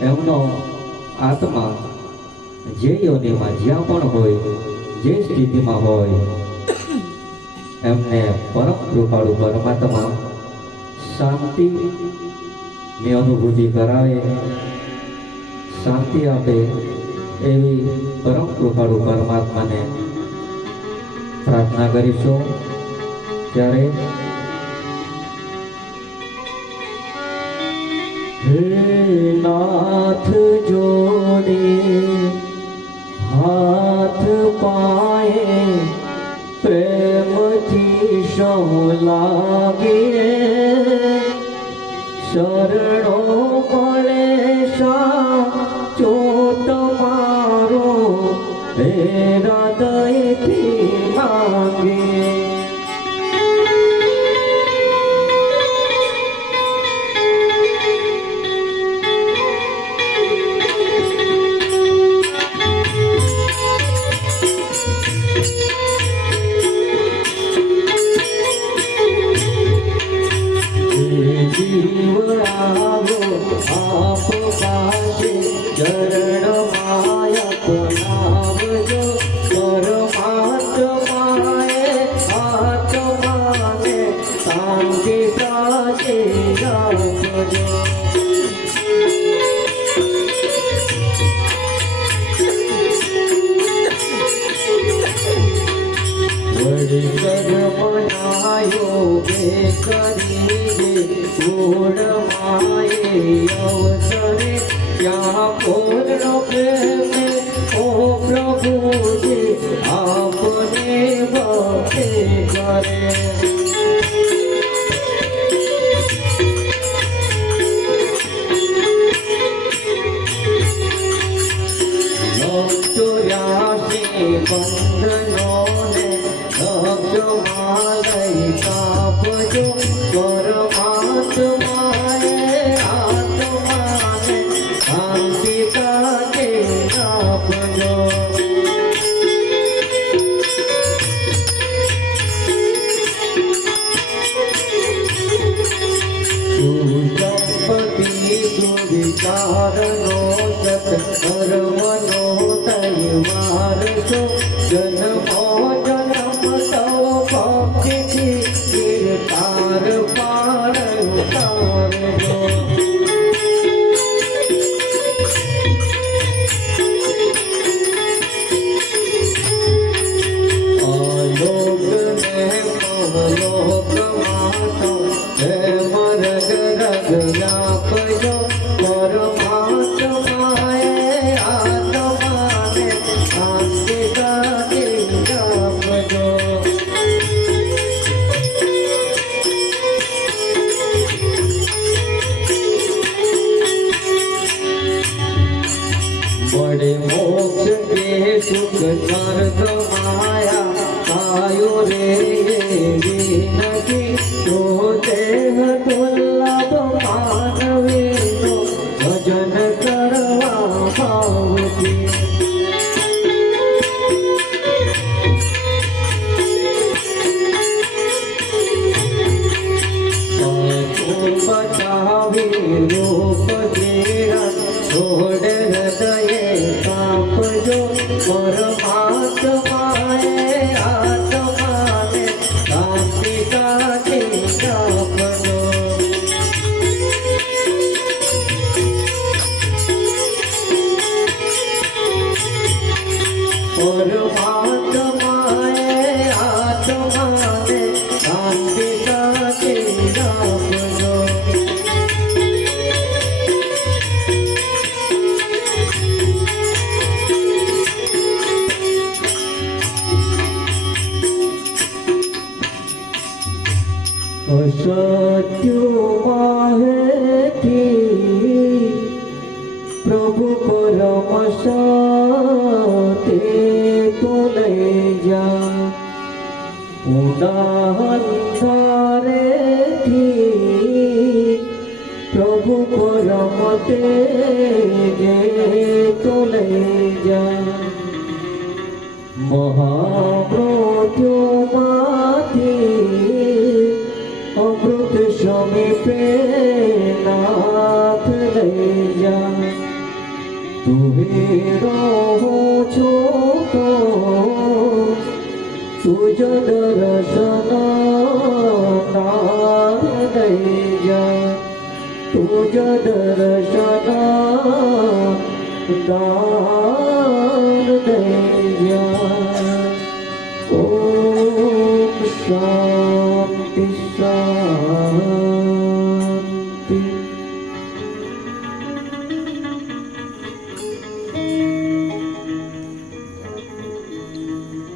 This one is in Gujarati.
એમનો આત્મા જે યોનિમાં જ્યાં પણ હોય, જે સ્થિતિમાં હોય, એમને પરમ કૃપાળુ પરમાત્મા શાંતિની અનુભૂતિ કરાવે, શાંતિ આપે એવી પરમ કૃપાળુ પરમાત્માને પ્રાર્થના કરીશું. ત્યારે હે નાથ જોડે હાથ પાએ પ્રેમથી સૌ લાગે, શરણો મળે સાચો તમારો હે હૃદયથી માંગે. જીવરાવો આપ પાસે ચરણ માય પનાવજો, પરમાત્માએ આત્માને શાંતિ સાથે રાખજો. વડી કર્મનાયો બે કરી ગુણ માએ અવસરે ત્યાં પૂર્ણ પ્રેમે ઓ પ્રભુજી આપને ભક્તિ કરે. ચોર્યાસી બંધનોને લક્ષમાલય કાપજો, પરમાત્માએ આત્માને શાંતિ સાથે રાખજો. સુસંપત્તિ સુવિચારનો સત્કર્મનો તૈવાર છો, જન્મો જન્મ સૌ ભક્તિથી ગીરતાર પાર ઉતારજો. અલોકને પવલોકમાં તો હે મરગ રગ વ્યાપજો, પરમાત્માએ આત્માને શાંતિ સાથે રાખજો. મળે મોક્ષ કે સુખ સ્વર્ગ માયા પાયો રે એવી નથી, તો દેહ દુર્લભ માનવીનો ભજન કરવા ભાવથી. બચાવી રૂપ દેરા છોડ હૃદયે કાપજો, પરમાત્માએ આત્માને શાંતિ સાથે રાખજો. પરમાત્માએ આત્માને શાંતિ સાથે રાખજો. સત્યુમાં હેથી પ્રભુ પરમ સતે તું લઈ જા, ઉદાહરણેથી પ્રભુ પરમ તેજે તું લઈ જા. મહામૃત્યુમાંથી અમૃત સમીપે નાથ લઈ જા. તુહે રહો છો તો તુજ દર્શન દાન દઈ જા તુજ દર્શન દાન દઈ જા. ઓમ શાંતિ શાંતિ.